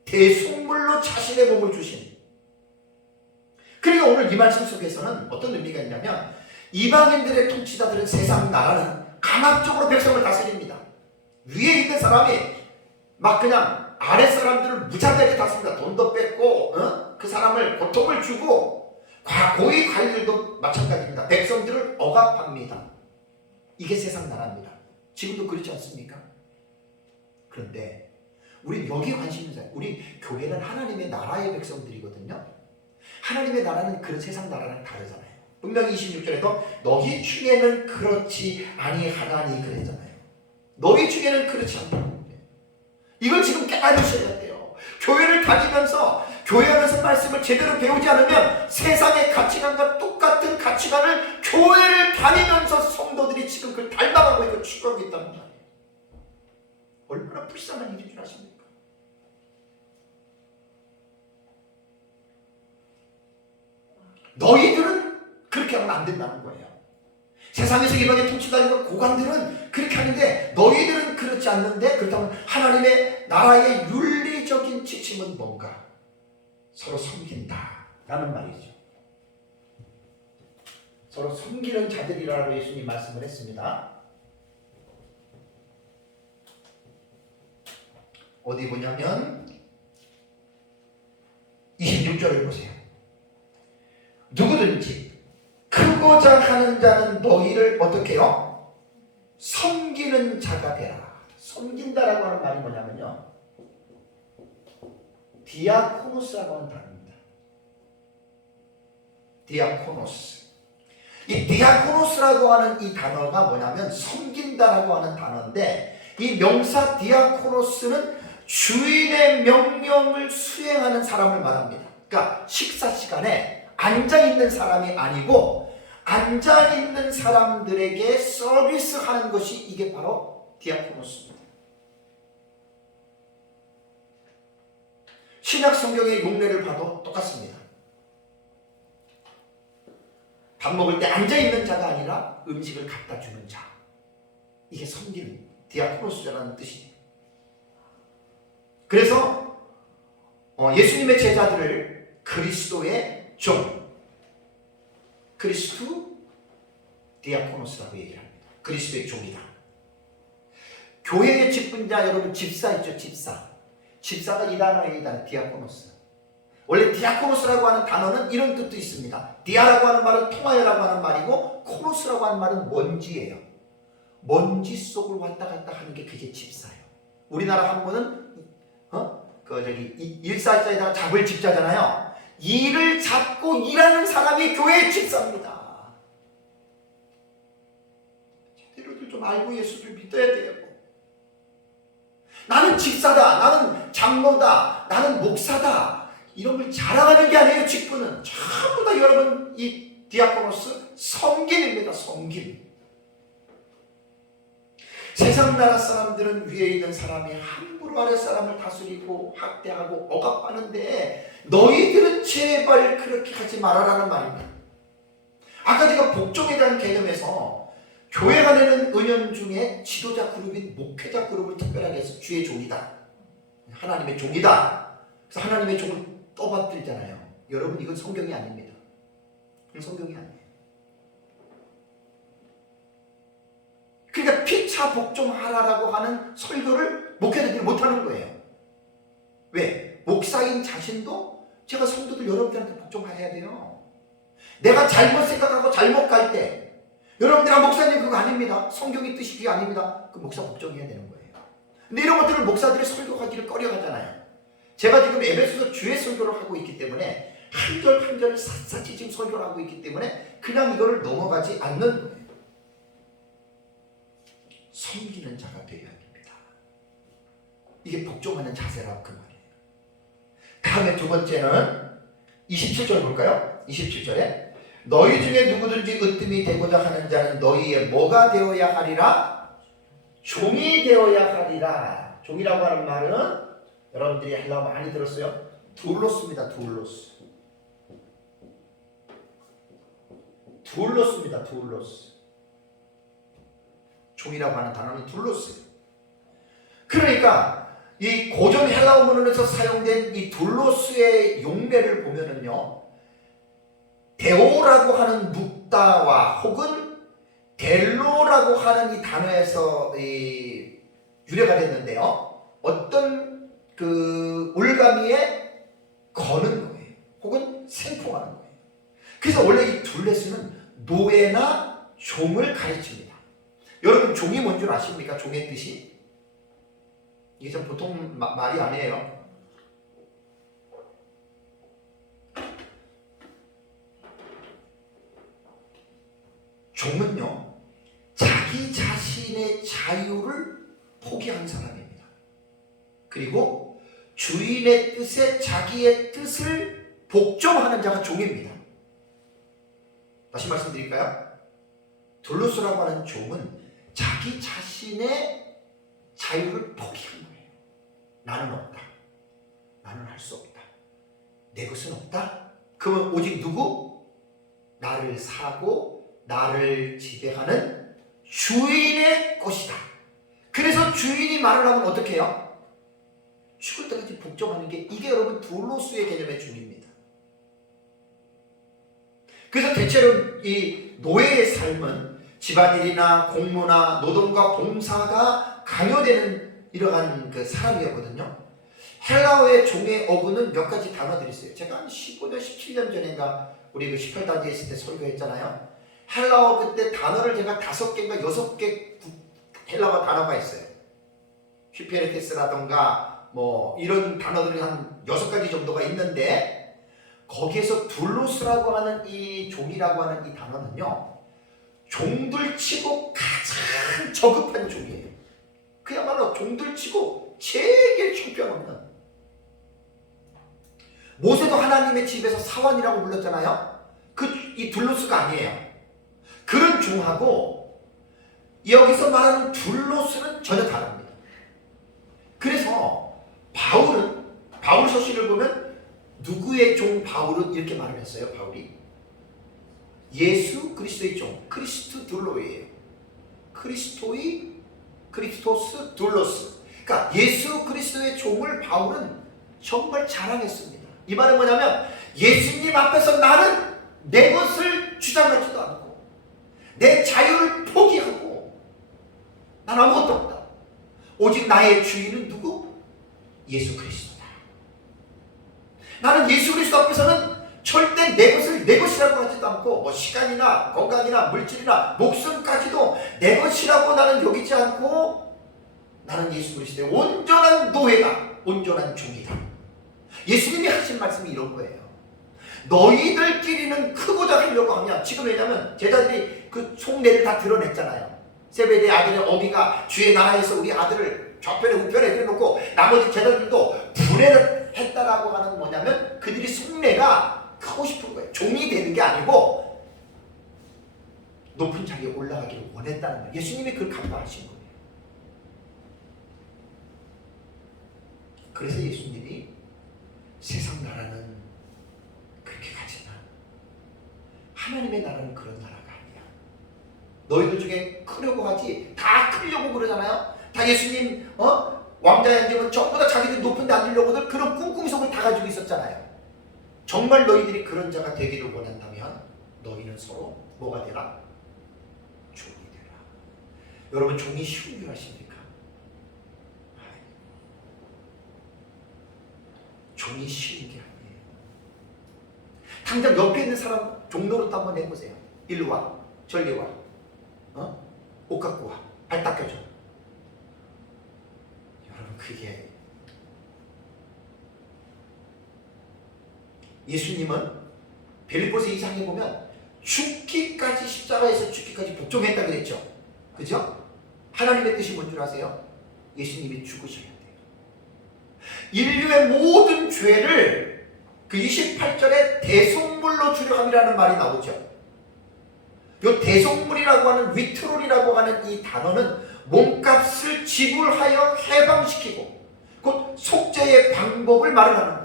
대속물로 자신의 몸을 주신. 그리고 오늘 이 말씀 속에서는 어떤 의미가 있냐면, 이방인들의 통치자들은 세상 나라는 강압적으로 백성을 다스립니다. 위에 있는 사람이 막 그냥 아래 사람들을 무자비하게 다스립니다. 돈도 뺏고 그 사람을 고통을 주고, 고위 관리들도 마찬가지입니다. 백성들을 억압합니다. 이게 세상 나라입니다. 지금도 그렇지 않습니까? 그런데 우리 여기에 관심 있는 사람, 우리 교회는 하나님의 나라의 백성들이거든요. 하나님의 나라는 그런 세상 나라랑 다르잖아요. 분명히 26절에도 너희 중에는 그렇지 아니하나니 그랬잖아요. 너희 중에는 그렇지 않다고. 이걸 지금 깨달으셔야 돼요. 교회를 다니면서 교회 안에서 말씀을 제대로 배우지 않으면 세상의 가치관과 똑같은 가치관을 교회를 다니면서 성도들이 지금 그걸 닮아가고 있고 추구하고 있다는 말이에요. 얼마나 불쌍한 일인 줄 아십니까? 너희들은 그렇게 하면 안 된다는 거예요. 세상에서 이방의 통치자들과 고관들은 그렇게 하는데 너희들은 그렇지 않는데, 그렇다면 하나님의 나라의 윤리적인 지침은 뭔가? 서로 섬긴다 라는 말이죠. 서로 섬기는 자들이라고 예수님 말씀을 했습니다. 어디 보냐면 26절을 보세요. 누구든지 크고자 하는 자는 너희를 어떻게 해요? 섬기는 자가 되라. 섬긴다라고 하는 말이 뭐냐면요, 디아코노스라고 하는 단어입니다. 디아코노스. 이 디아코노스라고 하는 이 단어가 뭐냐면 섬긴다라고 하는 단어인데, 이 명사 디아코노스는 주인의 명령을 수행하는 사람을 말합니다. 그러니까 식사 시간에 앉아있는 사람이 아니고 앉아있는 사람들에게 서비스하는 것이 이게 바로 디아코노스입니다. 신약 성경의 용례를 봐도 똑같습니다. 밥 먹을 때 앉아있는 자가 아니라 음식을 갖다 주는 자, 이게 섬기는 디아코노스라는 뜻이에요. 그래서 예수님의 제자들을 그리스도의 종, 그리스도 디아코노스라고 얘기합니다. 그리스도의 종이다. 교회의 직분자 여러분, 집사 있죠? 집사가 이 단어의 단어 디아코노스. 원래 디아코노스라고 하는 단어는 이런 뜻도 있습니다. 디아라고 하는 말은 통하여라고 하는 말이고, 코노스라고 하는 말은 먼지예요. 먼지 속을 왔다 갔다 하는 게 그게 집사예요. 우리나라 한문은 일사자에다가 잡을 집자잖아요. 일을 잡고 일하는 사람이 교회의 집사입니다. 제대로들 좀 알고 예수를 믿어야 돼요. 나는 집사다, 나는 장로다, 나는 목사다, 이런 걸 자랑하는 게 아니에요. 직분은 전부 다 여러분, 이 디아코노스 섬김입니다. 섬김. 세상 나라 사람들은 위에 있는 사람이 함부로 아래 사람을 다스리고 학대하고 억압하는데, 너희들은 제발 그렇게 하지 말아라는 말입니다. 아까 제가 복종에 대한 개념에서 교회가 내는 은연 중에 지도자 그룹인 목회자 그룹을 특별하게 해서 주의 종이다, 하나님의 종이다, 그래서 하나님의 종을 떠받들잖아요. 여러분, 이건 성경이 아닙니다. 이건 성경이 아니에요. 그러니까 피차 복종하라라고 하는 설교를 목회자들이 못하는 거예요. 왜? 목사인 자신도 제가 성도들 여러분들한테 복종해야 돼요. 내가 잘못 생각하고 잘못 갈 때, 여러분들 목사님 그거 아닙니다, 성경의 뜻이 그게 아닙니다, 그 목사 복종해야 되는 거예요. 근데 이런 것들을 목사들이 설교하기를 꺼려하잖아요. 제가 지금 에베소서 주의 설교를 하고 있기 때문에 한 절 한 절을 샅샅이 지금 설교를 하고 있기 때문에 그냥 이거를 넘어가지 않는 거예요. 섬기는 자가 되어야 됩니다. 이게 복종하는 자세라고 그 말이에요. 다음에 두 번째는 27절 볼까요? 27절에 너희 중에 누구든지 으뜸이 되고자 하는 자는 너희의 뭐가 되어야 하리라? 종이 되어야 하리라. 종이라고 하는 말은 여러분들이 헬라어 많이 들었어요? 둘로스입니다. 둘로스입니다. 둘로스. 종이라고 하는 단어는 둘로스예요. 그러니까 이 고전 헬라어 문헌에서 사용된 이 둘로스의 용례를 보면은요, 데오라고 하는 묵다와 혹은 델로라고 하는 이 단어에서 유래가 됐는데요, 어떤 그 올가미에 거는 거예요. 혹은 생포하는 거예요. 그래서 원래 이 둘레스는 노예나 종을 가르칩니다. 여러분, 종이 뭔 줄 아십니까? 종의 뜻이? 이게 좀 보통 말이 아니에요. 종은요, 자기 자신의 자유를 포기한 사람입니다. 그리고 주인의 뜻에 자기의 뜻을 복종하는 자가 종입니다. 다시 말씀드릴까요? 둘로스라고 하는 종은 자기 자신의 자유를 포기한 거예요. 나는 없다, 나는 할 수 없다, 내 것은 없다. 그러면 오직 누구? 나를 사고 나를 지배하는 주인의 것이다. 그래서 주인이 말을 하면 어떻게 해요? 죽을 때까지 복종하는 게, 이게 여러분 둘로스의 개념의 중입니다. 그래서 대체로 이 노예의 삶은 집안일이나 공무나 노동과 봉사가 강요되는 이러한 그 사람이었거든요. 헬라어의 종의 어구는 몇 가지 단어들이 있어요. 제가 한 15년, 17년 전인가 우리 그 18단지에 있을 때 설교했잖아요. 헬라어 그때 단어를 제가 5개인가 6개 헬라어 단어가 있어요. 휘페레테스라던가 뭐 이런 단어들이 한 6가지 정도가 있는데, 거기에서 둘로스라고 하는 이 종이라고 하는 이 단어는요, 종들 치고 가장 저급한 종이에요. 그야말로 종들 치고 제일 형편없는. 모세도 하나님의 집에서 사원이라고 불렀잖아요. 이 둘로스가 아니에요. 그런 종하고 여기서 말하는 둘로스는 전혀 다릅니다. 그래서 바울 서신을 보면 누구의 종 바울은 이렇게 말을 했어요. 바울이 예수 그리스도의 종, 크리스토 둘로예요. 크리스토스 둘로스. 그러니까 예수 그리스도의 종을 바울은 정말 자랑했습니다. 이 말은 뭐냐면, 예수님 앞에서 나는 내 것을 주장하지도 않고 내 자유를 포기하고 난 아무것도 없다. 오직 나의 주인은 누구? 예수 그리스도다. 나는 예수 그리스도 앞에서는 절대 내 것을 내 것이라고 하지도 않고, 뭐 시간이나 건강이나 물질이나 목숨까지도 내 것이라고 나는 여기지 않고, 나는 예수 그리스도의 온전한 노예다, 온전한 종이다. 예수님이 하신 말씀이 이런 거예요. 너희들끼리는 크고자 하려고 하면, 지금 왜냐면 제자들이 그 속내를 다 드러냈잖아요. 세베대의 아들의 어미가 주의 나라에서 우리 아들을 좌편에 우편에 내려놓고 나머지 제자들도 분해를 했다라고 하는 뭐냐면, 그들이 속내가 크고 싶은 거예요. 종이 되는 게 아니고 높은 자리에 올라가기를 원했다는 거예요. 예수님이 그걸 간파하신 거예요. 그래서 예수님이 세상 나라는 그렇게 가지만 하나님의 나라는 그런 나라가 아니야. 너희들 중에 크려고 하지, 다 크려고 그러잖아요. 다 예수님 왕자에 앉으면 전부 다 자기들 높은 데 앉으려고들 그런 꿍꿍이 속을 다 가지고 있었잖아요. 정말 너희들이 그런 자가 되기를 원한다면 너희는 서로 뭐가 되라? 종이 되라. 여러분, 종이 쉬운 줄 아십니까? 종이 쉬운 게 아니에요. 당장 옆에 있는 사람 종로로 한번 해보세요. 일로 와, 저리 와, 옷 갖고 와, 발 닦여줘. 여러분, 그게 예수님은 빌립보서 2장에 보면 죽기까지, 십자가에서 죽기까지 복종했다 그랬죠. 그죠? 하나님의 뜻이 뭔 줄 아세요? 예수님이 죽으셔야 돼요. 인류의 모든 죄를 그 28절에 대속물로 주려 함이라는 말이 나오죠. 이 대속물이라고 하는, 위트롤이라고 하는 이 단어는 몸값을 지불하여 해방시키고 곧 속죄의 방법을 말하는 거예요.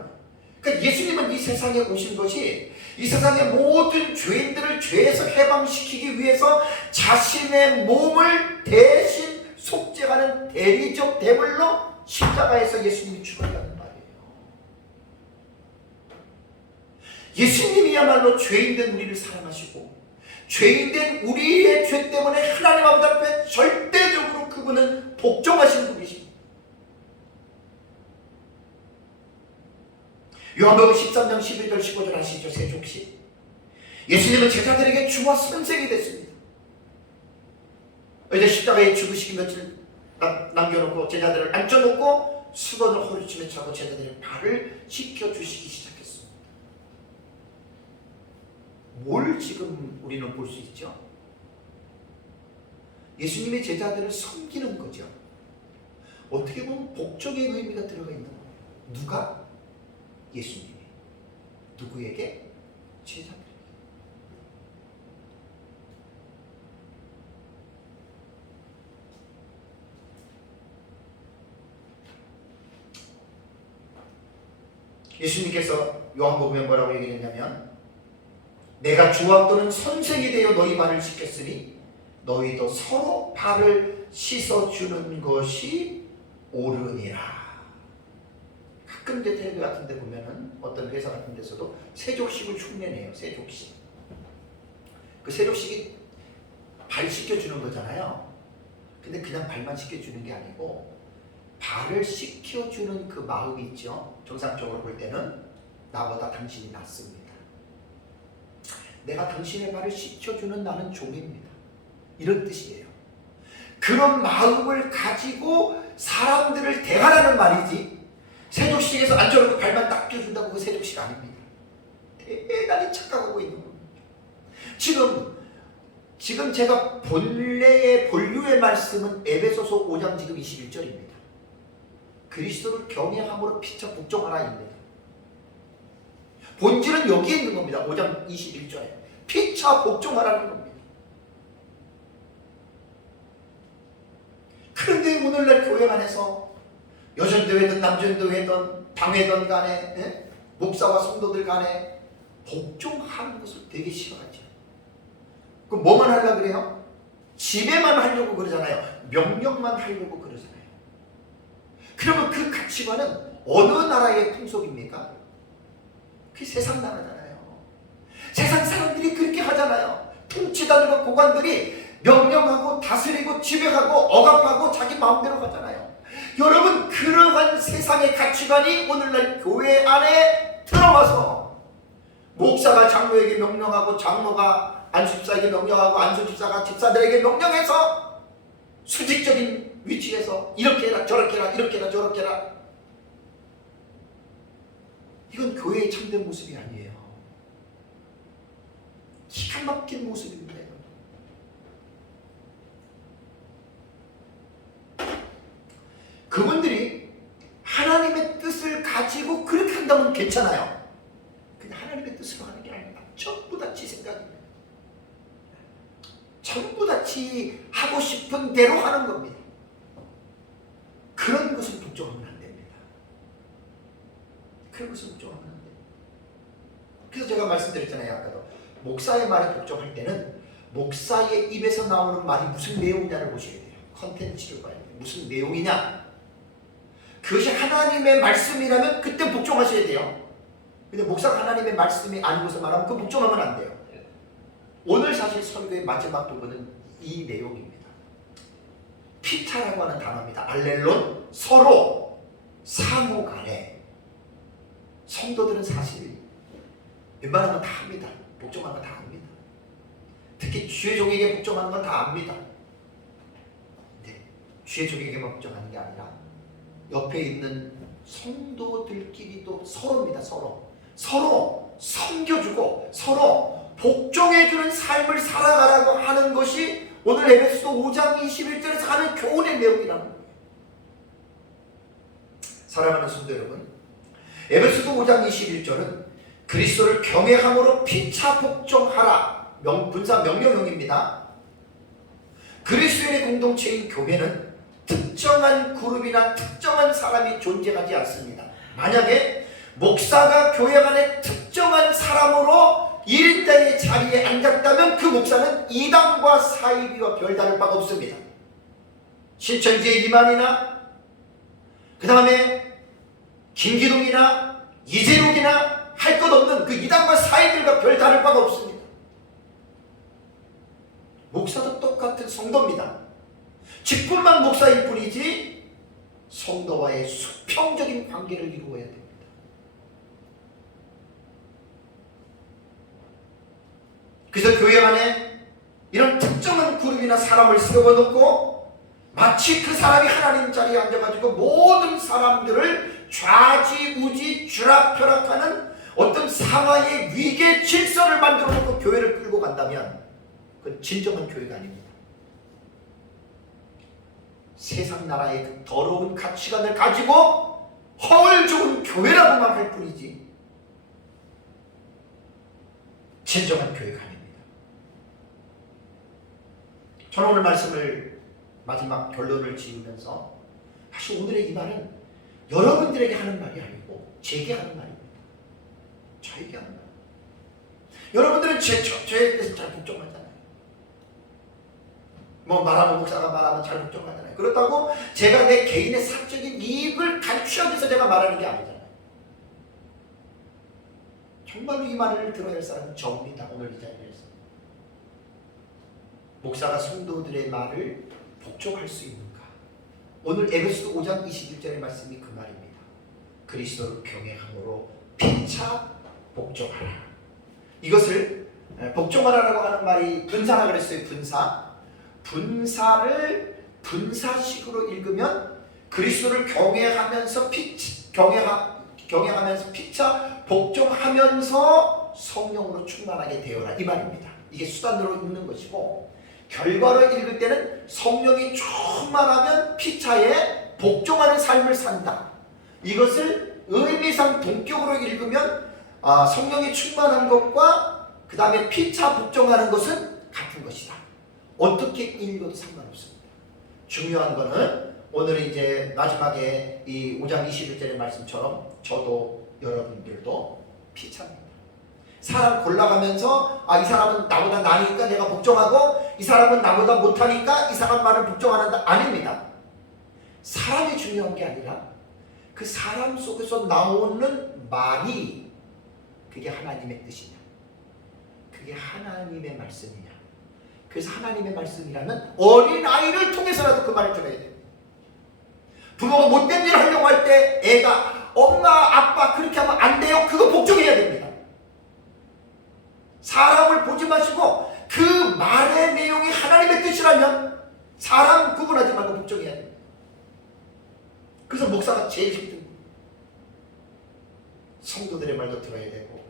그러니까 예수님은 이 세상에 오신 것이 이 세상의 모든 죄인들을 죄에서 해방시키기 위해서 자신의 몸을 대신 속죄하는 대리적 대물로 십자가에서 예수님이 죽었다는 말이에요. 예수님이야말로 죄인된 우리를 사랑하시고 죄인된 우리의 죄 때문에 하나님 아버지 앞에 절대적으로 그분은 복종하신 분이십니다. 요한복음 13장 11절 15절 아시죠? 세족시. 예수님은 제자들에게 주와 선생이 됐습니다. 이제 십자가에 죽으시기 며칠 남겨놓고 제자들을 앉혀놓고 수건을 허리춤에 차고 제자들의 발을 씻겨주시기 시작했습니다. 뭘 지금 우리는 볼 수 있죠? 예수님의 제자들을 섬기는 거죠. 어떻게 보면 복종의 의미가 들어가 있는 거예요. 누가? 예수님이. 누구에게? 제자들에게. 예수님께서 요한복음에 뭐라고 얘기했냐면 내가 주와 또는 선생이 되어 너희 발을 씻겼으니 너희도 서로 발을 씻어주는 것이 옳으니라. 가끔 이제 텔레비 같은 데 보면은 어떤 회사 같은 데서도 세족식을 흉내내요. 세족식. 그 세족식이 발 씻겨주는 거잖아요. 근데 그냥 발만 씻겨주는 게 아니고 발을 씻겨주는 그 마음이 있죠. 정상적으로 볼 때는 나보다 당신이 낫습니다. 내가 당신의 발을 씻겨주는 나는 종입니다. 이런 뜻이에요. 그런 마음을 가지고 사람들을 대하라는 말이지, 세족식에서 앉아놓고 발만 닦여준다고 그 세족식 아닙니다. 대단히 착각하고 있는 겁니다. 지금 제가 본류의 말씀은 에베소서 5장 지금 21절입니다. 그리스도를 경외함으로 피차 복종하라입니다. 본질은 여기에 있는 겁니다. 5장 21절에 피차 복종하라는 겁니다. 그런데 오늘날 교회 안에서 여전도회든 남전도회든 당회든 간에 목사와 성도들 간에 복종하는 것을 되게 싫어하죠. 그럼 뭐만 하려고 그래요? 지배만 하려고 그러잖아요. 명령만 하려고 그러잖아요. 그러면 그 가치관은 어느 나라의 풍속입니까? 그게 세상 나라잖아요. 세상 사람들이 그렇게 하잖아요. 통치자들과 고관들이 명령하고 다스리고 지배하고 억압하고 자기 마음대로 하잖아요. 여러분, 그러한 세상의 가치관이 오늘날 교회 안에 들어와서 목사가 장로에게 명령하고 장로가 안수집사에게 명령하고 안수집사가 집사들에게 명령해서 수직적인 위치에서 이렇게 해라 저렇게 해라 이렇게 해라 저렇게 해라. 이건 교회의 참된 모습이 아니에요. 기가 막힌 모습입니다. 그분들이 하나님의 뜻을 가지고 그렇게 한다면 괜찮아요. 근데 하나님의 뜻으로 하는 게 아니라 전부 다 지 생각입니다. 전부 다 지 하고 싶은 대로 하는 겁니다. 그런 것을 복종하면 안 됩니다. 그런 것을 복종하면 안 됩니다. 그래서 제가 말씀드렸잖아요. 아까도 목사의 말에 복종할 때는 목사의 입에서 나오는 말이 무슨 내용이냐를 보셔야 돼요. 컨텐츠를 봐야 돼요. 무슨 내용이냐. 그것이 하나님의 말씀이라면 그때 복종하셔야 돼요. 근데 목사가 하나님의 말씀이 아닌 것을 말하면 그 복종하면 안 돼요. 오늘 사실 설교의 마지막 부분은 이 내용입니다. 피차라고 하는 단어입니다. 알렐론, 서로, 상호간에. 성도들은 사실 웬만한 건 다 합니다. 복종하는 건 다 압니다. 특히 주의 종에게 복종하는 건 다 압니다. 근데 주의 종에게만 복종하는 게 아니라 옆에 있는 성도들끼리도 서로입니다. 서로 섬겨주고 서로 복종해주는 삶을 살아가라고 하는 것이 오늘 에베소서 5장 21절에서 하는 교훈의 내용이라는 거예요. 사랑하는 성도 여러분, 에베소서 5장 21절은 그리스도를 경외함으로 피차 복종하라 분사 명령형입니다. 그리스도인의 공동체인 교회는 특정한 그룹이나 특정한 사람이 존재하지 않습니다. 만약에 목사가 교회 안에 특정한 사람으로 1인당의 자리에 앉았다면 그 목사는 이당과 사이비와 별다를 바가 없습니다. 신천지의 이만이나 그 다음에 김기동이나 이재록이나 할 것 없는 그 이당과 사이비와 별다를 바가 없습니다. 목사도 똑같은 성도입니다. 직분만 목사일 뿐이지 성도와의 수평적인 관계를 이루어야 됩니다. 그래서 교회 안에 이런 특정한 그룹이나 사람을 세워놓고 마치 그 사람이 하나님 자리에 앉아가지고 모든 사람들을 좌지우지 쥐락펴락하는 어떤 상하의 위계 질서를 만들어놓고 교회를 끌고 간다면 그건 진정한 교회가 아닙니다. 세상 나라의 그 더러운 가치관을 가지고 허울 좋은 교회라고만 할 뿐이지 진정한 교회가 아닙니다. 저는 오늘 말씀을 마지막 결론을 지으면서 사실 오늘의 이 말은 여러분들에게 하는 말이 아니고 제게 하는 말입니다. 저에게 하는 말. 여러분들은 죄에 대해서 잘 복종하잖아요. 뭐 말하면 목사가 말하면 잘 복종하잖아요. 그렇다고 제가 내 개인의 사적인 이익을 감추기 위해서 제가 말하는 게 아니잖아요. 정말로 이 말을 들어야 할 사람은 저입니다. 오늘 이 자리에서 목사가 성도들의 말을 복종할 수 있는가? 오늘 에베소서 5장 21절의 말씀이 그 말입니다. 그리스도를 경외함으로 피차 복종하라. 이것을 복종하라라고 하는 말이 분사라 그랬어요. 분사를 분사식으로 읽으면 그리스도를 경외하면서 경외하면서 피차 복종하면서 성령으로 충만하게 되어라 이 말입니다. 이게 수단으로 읽는 것이고, 결과로 읽을 때는 성령이 충만하면 피차에 복종하는 삶을 산다. 이것을 의미상 동격으로 읽으면 성령이 충만한 것과 그 다음에 피차 복종하는 것은 같은 것이다. 어떻게 읽어도 상관없습니다. 중요한 것은 오늘 이제 마지막에 이 5장 21절의 말씀처럼 저도 여러분들도 피차입니다. 사람 골라가면서 이 사람은 나보다 나으니까 내가 복종하고 이 사람은 나보다 못하니까 이 사람 말을 복종하는다. 아닙니다. 사람이 중요한 게 아니라 그 사람 속에서 나오는 말이 그게 하나님의 뜻이냐, 그게 하나님의 말씀이냐. 그래서 하나님의 말씀이라면 어린아이를 통해서라도 그 말을 들어야 돼요. 부모가 못된 일을 하려고 할 때 애가 엄마 아빠 그렇게 하면 안 돼요. 그거 복종해야 됩니다. 사람을 보지 마시고 그 말의 내용이 하나님의 뜻이라면 사람 구분하지 말고 복종해야 됩니다. 그래서 목사가 제일 힘든 성도들의 말도 들어야 되고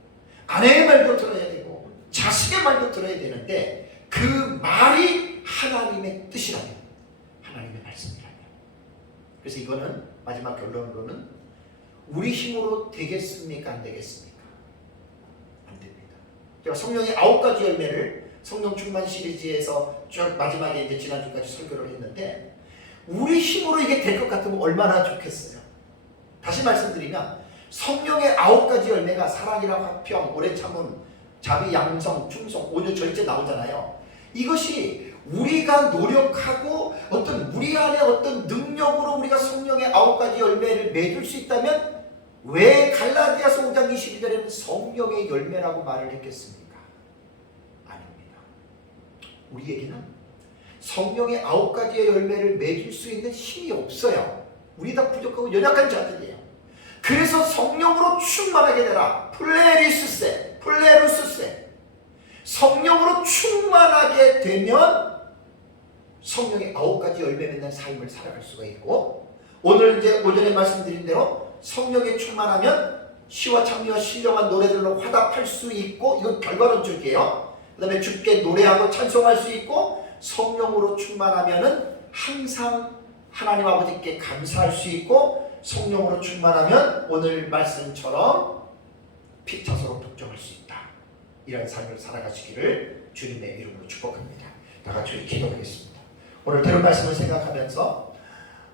아내의 말도 들어야 되고 자식의 말도 들어야 되는데 그 말이 하나님의 뜻이라면, 하나님의 말씀이라면. 그래서 이거는 마지막 결론으로는 우리 힘으로 되겠습니까? 안 되겠습니까? 안 됩니다. 제가 성령의 9가지 열매를 성령 충만 시리즈에서 쭉 마지막에 이제 지난주까지 설교를 했는데, 우리 힘으로 이게 될 것 같으면 얼마나 좋겠어요. 다시 말씀드리면 성령의 9가지 열매가 사랑이랑 화평, 오래 참음, 자비, 양성, 충성, 온유, 절제 나오잖아요. 이것이 우리가 노력하고 어떤 우리 안에 어떤 능력으로 우리가 성령의 9가지 열매를 맺을 수 있다면 왜 갈라디아서 5장 22절에는 성령의 열매라고 말을 했겠습니까? 아닙니다. 우리에게는 성령의 9가지의 열매를 맺을 수 있는 힘이 없어요. 우리 다 부족하고 연약한 자들이에요. 그래서 성령으로 충만하게 되라. 플레루스세. 성령으로 충만하게 되면 성령의 9가지 열매 맺는 삶을 살아갈 수가 있고, 오늘 이제 오전에 말씀드린 대로 성령에 충만하면 시와 찬미와 신령한 노래들로 화답할 수 있고, 이건 결과론적이에요. 그 다음에 주께 노래하고 찬송할 수 있고, 성령으로 충만하면은 항상 하나님 아버지께 감사할 수 있고, 성령으로 충만하면 오늘 말씀처럼 피차서로 복종할 수 있다. 이런 삶을 살아가시기를 주님의 이름으로 축복합니다. 다 같이 기도하겠습니다. 오늘 들은 말씀을 생각하면서